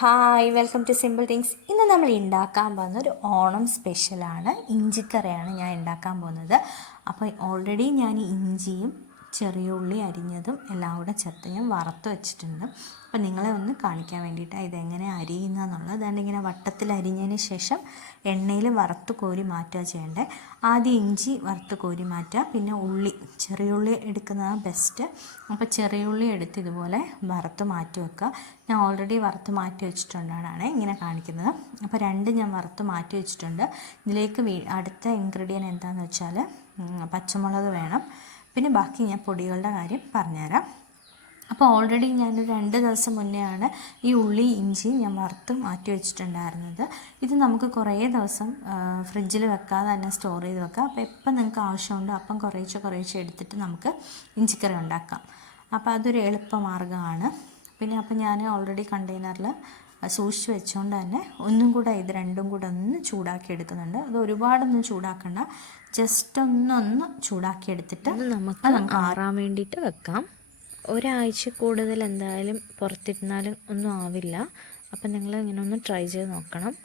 Hi welcome to simple things ഇന്ന് നമ്മൾ ഉണ്ടാക്കാൻ പോകുന്ന ഒരു ഓണം സ്പെഷ്യലാണ് ഇഞ്ചിക്കറിയാണ് ഞാൻ ഉണ്ടാക്കാൻ പോകുന്നത്. അപ്പോൾ ഓൾറെഡി ഞാൻ ഇഞ്ചിയും ചെറിയ ഉള്ളി അരിഞ്ഞതും എല്ലാം കൂടെ ചേർത്ത് ഞാൻ വറുത്ത് വെച്ചിട്ടുണ്ട്. അപ്പോൾ നിങ്ങളെ ഒന്ന് കാണിക്കാൻ വേണ്ടിയിട്ടാണ് ഇതെങ്ങനെ അരിയുന്നതെന്നുള്ളത്. അതുകൊണ്ട് ഇങ്ങനെ വട്ടത്തിൽ അരിഞ്ഞതിന് ശേഷം എണ്ണയിൽ വറുത്ത് കോരി മാറ്റുക ചെയ്യേണ്ടത്. ആദ്യം ഇഞ്ചി വറുത്ത് കോരി മാറ്റുക പിന്നെ ഉള്ളി. ചെറിയ ഉള്ളി എടുക്കുന്നതാണ് ബെസ്റ്റ് അപ്പോൾ ചെറിയ ഉള്ളി എടുത്ത് ഇതുപോലെ വറുത്ത് മാറ്റി വെക്കുക. ഞാൻ ഓൾറെഡി വറുത്ത് മാറ്റി വെച്ചിട്ടുണ്ടാണ് ഇങ്ങനെ കാണിക്കുന്നത്. അപ്പോൾ രണ്ട് ഞാൻ വറുത്ത് മാറ്റി വെച്ചിട്ടുണ്ട്. ഇതിലേക്ക് അടുത്ത ഇൻഗ്രീഡിയന്റ് എന്താണെന്ന് വെച്ചാൽ പച്ചമുളക് വേണം. പിന്നെ ബാക്കി ഞാൻ പൊടികളുടെ കാര്യം പറഞ്ഞുതരാം. അപ്പോൾ ഓൾറെഡി ഞാൻ രണ്ട് ദിവസം മുന്നെയാണ് ഈ ഉള്ളി ഇഞ്ചി ഞാൻ വറുത്ത് മാറ്റി വെച്ചിട്ടുണ്ടായിരുന്നത്. ഇത് നമുക്ക് കുറേ ദിവസം ഫ്രിഡ്ജിൽ വെക്കാതെ തന്നെ സ്റ്റോർ ചെയ്ത് വെക്കാം. അപ്പോൾ എപ്പം നിങ്ങൾക്ക് ആവശ്യമുണ്ടോ അപ്പം കുറേശ്ശെ കുറേശ്ശെ എടുത്തിട്ട് നമുക്ക് ഇഞ്ചിക്കറി ഉണ്ടാക്കാം. അപ്പോൾ അതൊരു എളുപ്പ മാർഗമാണ് പിന്നെ അപ്പോൾ ഞാൻ ഓൾറെഡി കണ്ടെയ്നറിൽ സൂക്ഷിച്ച് വെച്ചുകൊണ്ട് തന്നെ ഒന്നും കൂടെ ഇത് രണ്ടും കൂടെ ഒന്ന് ചൂടാക്കി എടുക്കുന്നുണ്ട്. അത് ഒരുപാടൊന്നും ചൂടാക്കണ്ട. ജസ്റ്റ് ഒന്നൊന്ന് ചൂടാക്കി എടുത്തിട്ട് നമുക്ക് ആറാൻ വേണ്ടിയിട്ട് വെക്കാം. ഒരാഴ്ച കൂടുതൽ എന്തായാലും പുറത്തിരുന്നാലും ഒന്നും ആവില്ല. അപ്പം നിങ്ങൾ ഇങ്ങനെ ഒന്ന് ട്രൈ ചെയ്ത് നോക്കണം.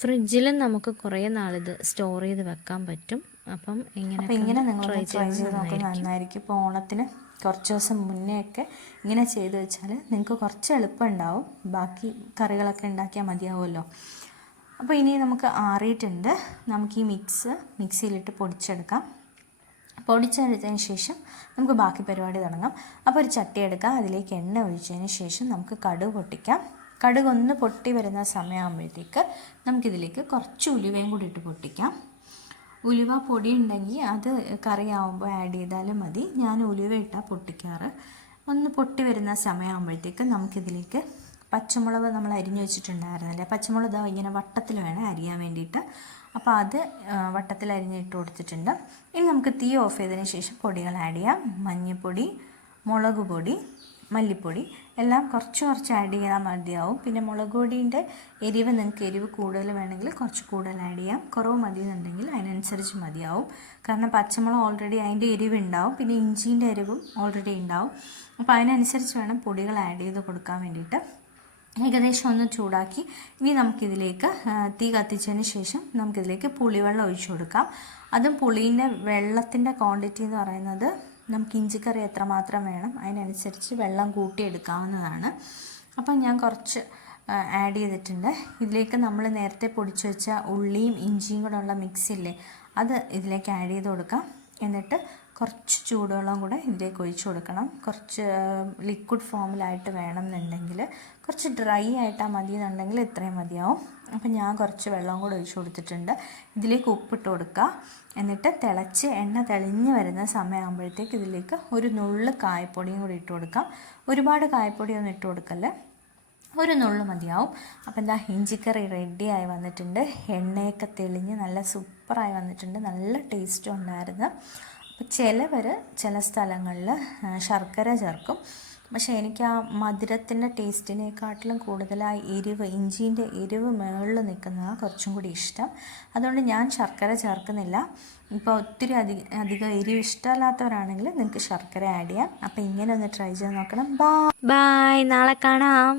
ഫ്രിഡ്ജിലും നമുക്ക് കുറേ നാളിത് സ്റ്റോർ ചെയ്ത് വെക്കാൻ പറ്റും. അപ്പം ഇങ്ങനെ ഇങ്ങനെ നിങ്ങൾ ട്രൈ ചെയ്ത് നോക്കുന്നത് നന്നായിരിക്കും. ഇപ്പോൾ ഓണത്തിന് കുറച്ച് ദിവസം മുന്നേ ഒക്കെ ഇങ്ങനെ ചെയ്ത് വെച്ചാൽ നിങ്ങൾക്ക് കുറച്ച് എളുപ്പം ഉണ്ടാവും ബാക്കി കറികളൊക്കെ ഉണ്ടാക്കിയാൽ മതിയാവുമല്ലോ. അപ്പോൾ ഇനി നമുക്ക് ആറിയിട്ടുണ്ട്. നമുക്ക് ഈ മിക്സ് മിക്സിയിലിട്ട് പൊടിച്ചെടുക്കാം. പൊടിച്ചെടുത്തതിന് ശേഷം നമുക്ക് ബാക്കി പരിപാടി തുടങ്ങാം. അപ്പോൾ ഒരു ചട്ടി എടുക്കാം. അതിലേക്ക് എണ്ണ ഒഴിച്ചതിന് ശേഷം നമുക്ക് കടുക് പൊട്ടിക്കാം. കടുക് ഒന്ന് പൊട്ടി വരുന്ന സമയമാകുമ്പോഴത്തേക്ക് നമുക്കിതിലേക്ക് കുറച്ച് ഉലുവയും കൂടി ഇട്ട് പൊട്ടിക്കാം. ഉലുവ പൊടി ഉണ്ടെങ്കിൽ അത് കറിയാവുമ്പോൾ ആഡ് ചെയ്താലും മതി. ഞാൻ ഉലുവ ഇട്ടാൽ പൊട്ടിക്കാറ്. ഒന്ന് പൊട്ടി വരുന്ന സമയമാകുമ്പോഴത്തേക്ക് നമുക്കിതിലേക്ക് പച്ചമുളക് നമ്മൾ അരിഞ്ഞു വെച്ചിട്ടുണ്ടായിരുന്നില്ലേ? പച്ചമുളക് ഇങ്ങനെ വട്ടത്തിൽ വേണം അരിയാൻ വേണ്ടിയിട്ട്. അപ്പോൾ അത് വട്ടത്തിൽ അരിഞ്ഞിട്ട് കൊടുത്തിട്ടുണ്ട്. ഇനി നമുക്ക് തീ ഓഫ് ചെയ്തതിന് ശേഷം പൊടികൾ ആഡ് ചെയ്യാം. മഞ്ഞൾപ്പൊടി മുളക് പൊടി മല്ലിപ്പൊടി എല്ലാം കുറച്ച് കുറച്ച് ആഡ് ചെയ്താൽ മതിയാവും. പിന്നെ മുളക് പൊടിന്റെ എരിവ് നിങ്ങൾക്ക് എരിവ് കൂടുതൽ വേണമെങ്കിൽ കുറച്ച് കൂടുതൽ ആഡ് ചെയ്യാം. കുറവ് മതി എന്നുണ്ടെങ്കിൽ അതിനനുസരിച്ച് മതിയാവും. കാരണം പച്ചമുളക് ഓൾറെഡി അതിന്റെ എരിവ് ഉണ്ടാവും പിന്നെ ഇഞ്ചീന്റെ എരിവും ഓൾറെഡി ഉണ്ടാവും. അപ്പോൾ അതിനനുസരിച്ച് വേണം പൊടികൾ ആഡ് ചെയ്ത് കൊടുക്കാൻ വേണ്ടിയിട്ട്. ഏകദേശം ഒന്ന് ചൂടാക്കി ഇനി നമുക്കിതിലേക്ക് തീ കത്തിച്ചതിന് ശേഷം നമുക്കിതിലേക്ക് പുളിവെള്ളം ഒഴിച്ചു കൊടുക്കാം. അതും പുളീന്റെ വെള്ളത്തിന്റെ ക്വാണ്ടിറ്റി എന്ന് പറയുന്നത് നമുക്ക് ഇഞ്ചിക്കറി എത്രമാത്രം വേണം അതിനനുസരിച്ച് വെള്ളം കൂട്ടിയെടുക്കാവുന്നതാണ് അപ്പം ഞാൻ കുറച്ച് ആഡ് ചെയ്തിട്ടുണ്ട്. ഇതിലേക്ക് നമ്മൾ നേരത്തെ പൊടിച്ചു വെച്ച ഉള്ളിയും ഇഞ്ചിയും കൂടെ ഉള്ള മിക്സില്ലേ അത് ഇതിലേക്ക് ആഡ് ചെയ്ത് കൊടുക്കാം. എന്നിട്ട് കുറച്ച് ചൂടുവെള്ളം കൂടെ ഇതിലേക്ക് ഒഴിച്ചു കൊടുക്കണം. കുറച്ച് ലിക്വിഡ് ഫോമിലായിട്ട് വേണം എന്നുണ്ടെങ്കിൽ കുറച്ച് ഡ്രൈ ആയിട്ടാൽ മതി എന്നുണ്ടെങ്കിൽ ഇത്രയും മതിയാവും. അപ്പം ഞാൻ കുറച്ച് വെള്ളം കൂടെ ഒഴിച്ചു കൊടുത്തിട്ടുണ്ട്. ഇതിലേക്ക് ഉപ്പിട്ട് കൊടുക്കുക. എന്നിട്ട് തിളച്ച് എണ്ണ തെളിഞ്ഞ് വരുന്ന സമയമാകുമ്പോഴത്തേക്ക് ഇതിലേക്ക് ഒരു നുള്ള് കായപ്പൊടിയും കൂടി ഇട്ട് കൊടുക്കാം. ഒരുപാട് കായപ്പൊടിയൊന്നും ഇട്ട് കൊടുക്കല്ലേ. ഒരു നുള്ളു മതിയാവും. അപ്പം എന്താ ഇഞ്ചിക്കറി റെഡിയായി വന്നിട്ടുണ്ട്. എണ്ണയൊക്കെ തെളിഞ്ഞ് നല്ല സൂപ്പറായി വന്നിട്ടുണ്ട്. നല്ല ടേസ്റ്റും ഉണ്ടായിരുന്നു. അപ്പോൾ ചിലവർ ചില സ്ഥലങ്ങളിൽ ശർക്കര ചേർക്കും. പക്ഷേ എനിക്ക് ആ മധുരത്തിന്റെ ടേസ്റ്റിനെക്കാട്ടിലും കൂടുതലായി എരിവ് ഇഞ്ചീന്റെ എരിവ് മുകളിൽ നിൽക്കുന്നതാണ് കുറച്ചും കൂടി ഇഷ്ടം. അതുകൊണ്ട് ഞാൻ ശർക്കര ചേർക്കുന്നില്ല. ഇപ്പോൾ ഒത്തിരി അധികം അധികം എരിവ് ഇഷ്ടമല്ലാത്തവരാണെങ്കിൽ നിങ്ങൾക്ക് ശർക്കര ആഡ് ചെയ്യാം. അപ്പോൾ ഇങ്ങനെ ഒന്ന് ട്രൈ ചെയ്ത് നോക്കണം. ബായ് ബായ് നാളെ കാണാം.